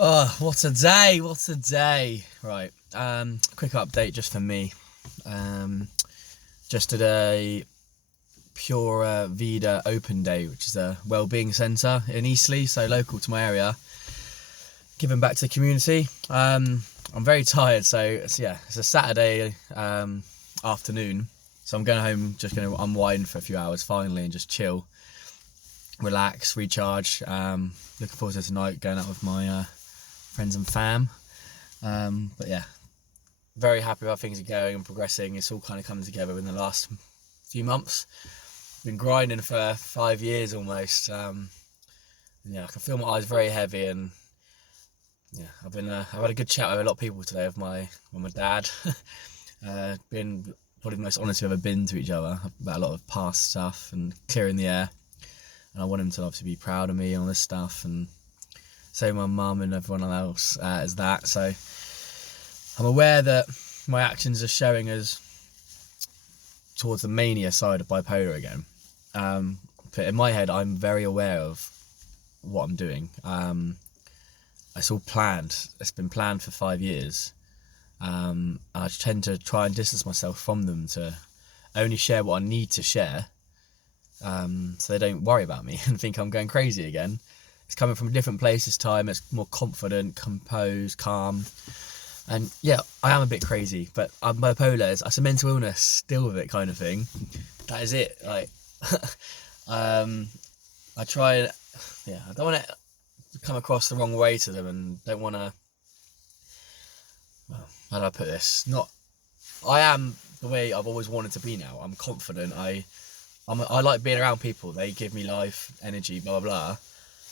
Oh, what a day, what a day. Right, quick update just for me. Just did a Pura Vida Open Day, which is a wellbeing centre in Eastleigh, so local to my area. Giving back to the community. I'm very tired, so it's a Saturday afternoon, so I'm going home, just going to unwind for a few hours finally and just chill, relax, recharge. Looking forward to tonight, going out with my friends and fam. But yeah, very happy with how things are going and progressing. It's all kind of coming together in the last few months. Been grinding for 5 years almost. I can feel my eyes very heavy, and I've had a good chat with a lot of people today with my dad. Been probably the most honest we've ever been to each other about a lot of past stuff and clearing the air. And I want him to obviously be proud of me on this stuff, and so my mum and everyone else is that. So I'm aware that my actions are showing us towards the mania side of bipolar again. But in my head, I'm very aware of what I'm doing. It's all planned. It's been planned for 5 years. I tend to try and distance myself from them to only share what I need to share, so they don't worry about me and think I'm going crazy again. It's coming from a different place this time. It's more confident, composed, calm. And yeah, I am a bit crazy, but I'm bipolar. It's a mental illness, deal with it kind of thing. That is it. Like, I try, I don't want to come across the wrong way to them, and don't want to, how do I put this? I am the way I've always wanted to be now. I'm confident. I like being around people. They give me life, energy, blah, blah, blah.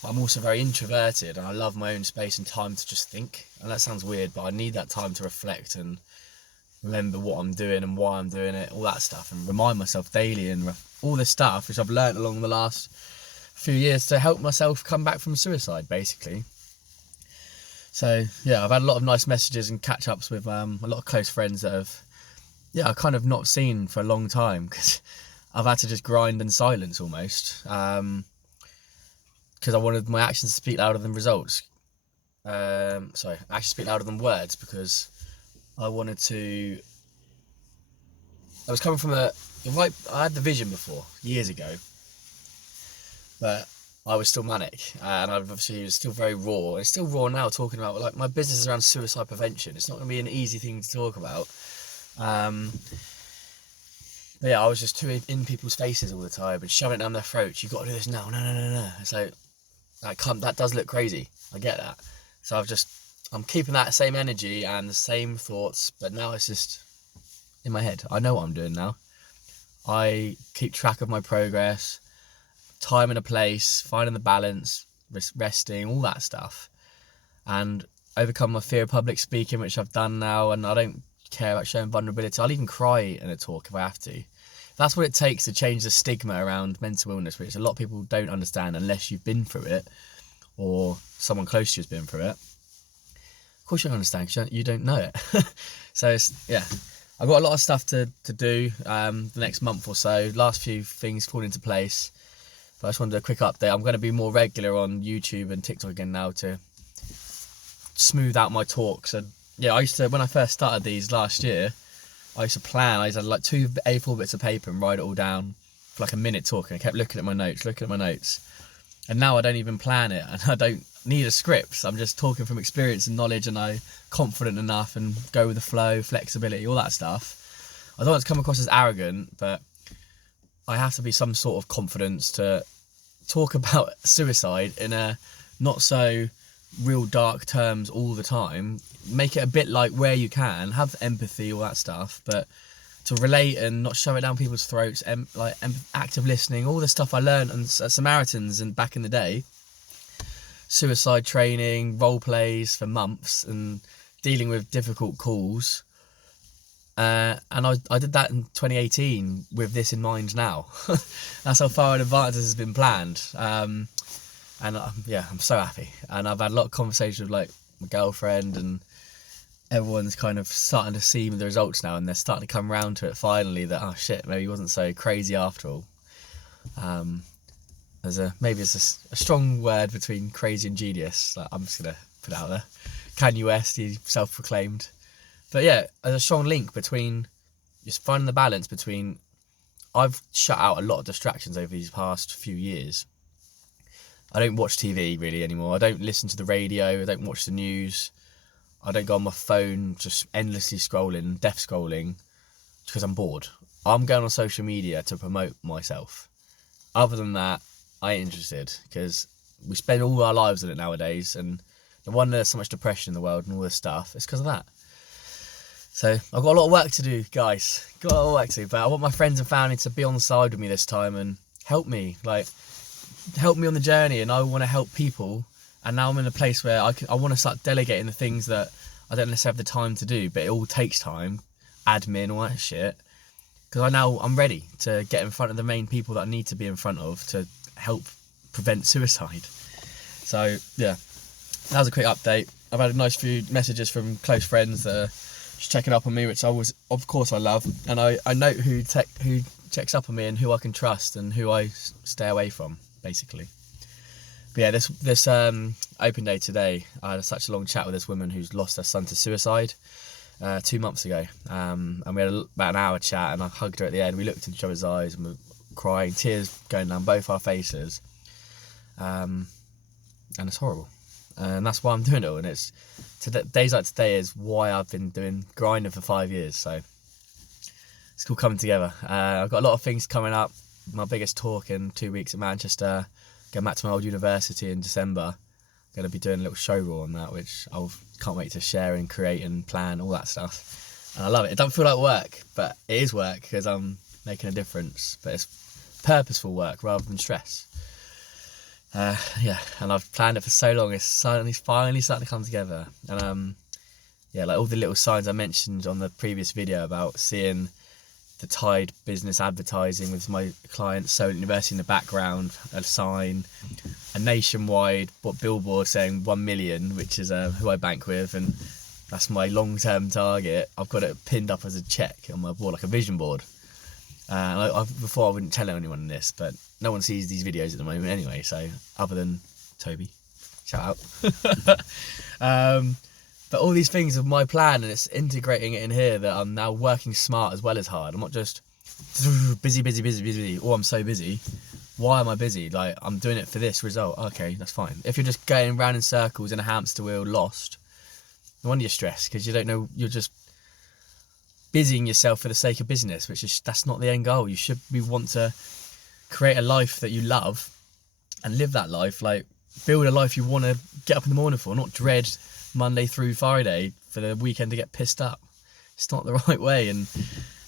But I'm also very introverted, and I love my own space and time to just think. And that sounds weird, but I need that time to reflect and remember what I'm doing and why I'm doing it, all that stuff, and remind myself daily and all this stuff, which I've learnt along the last few years to help myself come back from suicide, basically. So yeah, I've had a lot of nice messages and catch-ups with a lot of close friends that I've kind of not seen for a long time, because I've had to just grind in silence almost. Because I wanted my actions to speak louder than results. Actually speak louder than words, because I wanted to. I was coming from I had the vision before, years ago, but I was still manic, and I obviously was still very raw. It's still raw now, talking about like my business is around suicide prevention. It's not going to be an easy thing to talk about. But yeah, I was just too in people's faces all the time and shoving it down their throats. You got to do this now. No. It's like, that does look crazy. I get that. So I'm keeping that same energy and the same thoughts, but now it's just in my head. I know what I'm doing now. I keep track of my progress, time and a place, finding the balance, resting, all that stuff, and overcome my fear of public speaking, which I've done now, and I don't care about showing vulnerability. I'll even cry in a talk if I have to. That's what it takes to change the stigma around mental illness, which a lot of people don't understand unless you've been through it or someone close to you has been through it. Of course you don't understand, because you don't know it. So I've got a lot of stuff to do the next month or so. Last few things fall into place, but I just wanted a quick update. I'm going to be more regular on YouTube and TikTok again now to smooth out my talks. And I used to, when I first started these last year, I used to have like 2 A4 bits of paper and write it all down for like a minute talking. I kept looking at my notes. And now I don't even plan it, and I don't need a script. I'm just talking from experience and knowledge, and I'm confident enough and go with the flow, flexibility, all that stuff. I don't want to come across as arrogant, but I have to be some sort of confidence to talk about suicide in a not so real dark terms all the time. Make it a bit like where you can have empathy, all that stuff, but to relate and not shove it down people's throats, active listening, all the stuff I learned on Samaritans and back in the day, suicide training, role plays for months, and dealing with difficult calls. And I did that in 2018 with this in mind now. That's how far in advance this has been planned. And I'm so happy. And I've had a lot of conversations with like my girlfriend, and everyone's kind of starting to see the results now, and they're starting to come around to it finally, that oh shit, maybe he wasn't so crazy after all. Maybe it's a strong word between crazy and genius. Like, I'm just gonna put it out there. Kanye West, he self-proclaimed. But yeah, there's a strong link between just finding the balance between. I've shut out a lot of distractions over these past few years. I don't watch TV really anymore. I don't listen to the radio. I don't watch the news. I don't go on my phone just endlessly scrolling, death scrolling, because I'm bored. I'm going on social media to promote myself. Other than that, I ain't interested, because we spend all our lives on it nowadays, and no wonder there's so much depression in the world and all this stuff. It's because of that. So I've got a lot of work to do, guys. Got a lot of work to do, but I want my friends and family to be on the side with me this time and help me, help me on the journey. And I want to help people. And now I'm in a place where I want to start delegating the things that I don't necessarily have the time to do, but it all takes time, admin, all that shit. Because I'm ready to get in front of the main people that I need to be in front of to help prevent suicide. So yeah, that was a quick update. I've had a nice few messages from close friends that are just checking up on me, which of course I love, and I note who checks up on me and who I can trust and who I stay away from, basically. But yeah, this open day today, I had such a long chat with this woman who's lost her son to suicide 2 months ago, and we had about an hour chat, and I hugged her at the end. We looked in each other's eyes and we were crying, tears going down both our faces, and it's horrible. And that's why I'm doing it all. And days like today is why I've been doing grinding for 5 years. So it's all coming together. I've got a lot of things coming up. My biggest talk in 2 weeks at Manchester. Going back to my old university in December. Going to be doing a little show raw on that, which I can't wait to share and create and plan, all that stuff. And I love it. It doesn't feel like work, but it is work because I'm making a difference. But it's purposeful work rather than stress. Yeah, and I've planned it for so long. It's finally starting to come together. And yeah, like all the little signs I mentioned on the previous video about seeing the Tide business advertising with my client Solent University in the background, a sign, a nationwide billboard saying 1 million, which is who I bank with, and that's my long-term target. I've got it pinned up as a check on my board, like a vision board. Before I wouldn't tell anyone this, but no one sees these videos at the moment anyway, so other than Toby, shout out. But all these things are my plan, and it's integrating it in here that I'm now working smart as well as hard. I'm not just busy. Oh, I'm so busy. Why am I busy? Like, I'm doing it for this result. Okay, that's fine. If you're just going round in circles in a hamster wheel, lost, no wonder you're stressed, because you don't know, you're just busying yourself for the sake of business, that's not the end goal. You should want to create a life that you love and live that life, like build a life you want to get up in the morning for, not dread Monday through Friday for the weekend to get pissed up. It's not the right way, and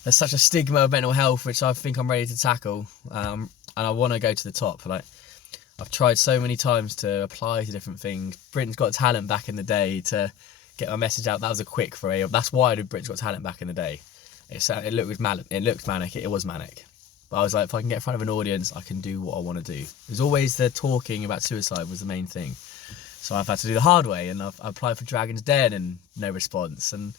there's such a stigma of mental health, which I think I'm ready to tackle, and I want to go to the top. Like, I've tried so many times to apply to different things. Britain's Got Talent back in the day to get my message out. That was a quick foray. That's why I did Britain's Got Talent back in the day. It looked manic. It was manic. But I was like, if I can get in front of an audience, I can do what I want to do. There's always the talking about suicide was the main thing. So I've had to do the hard way, and I've applied for Dragon's Den and no response. And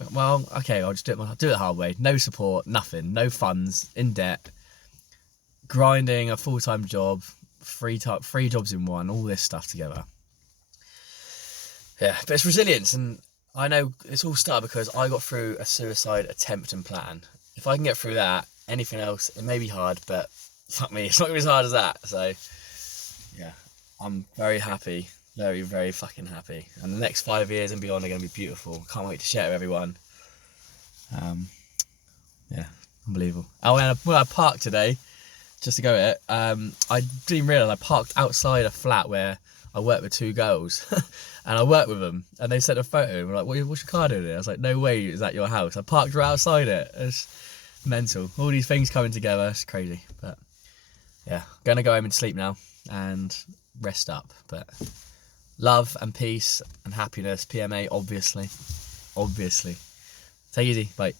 I thought, well, okay, I'll just do it the hard way. No support, nothing, no funds, in debt, grinding a full-time job, three jobs in one, all this stuff together. Yeah, but it's resilience, and I know it's all started because I got through a suicide attempt and plan. If I can get through that, anything else, it may be hard, but fuck me, it's not going to be as hard as that. So, yeah, I'm very happy, very, very fucking happy. And the next 5 years and beyond are going to be beautiful. Can't wait to share it with everyone. Yeah, unbelievable. Oh, and when I parked today, just to go at it, I didn't realise I parked outside a flat where I work with two girls, and I work with them, and they sent a photo, and were like, what's your car doing here? I was like, no way is that your house. I parked right outside it. It's mental. All these things coming together, it's crazy. But yeah, gonna go home and sleep now, and rest up. But love and peace and happiness, PMA, obviously. Take it easy, bye.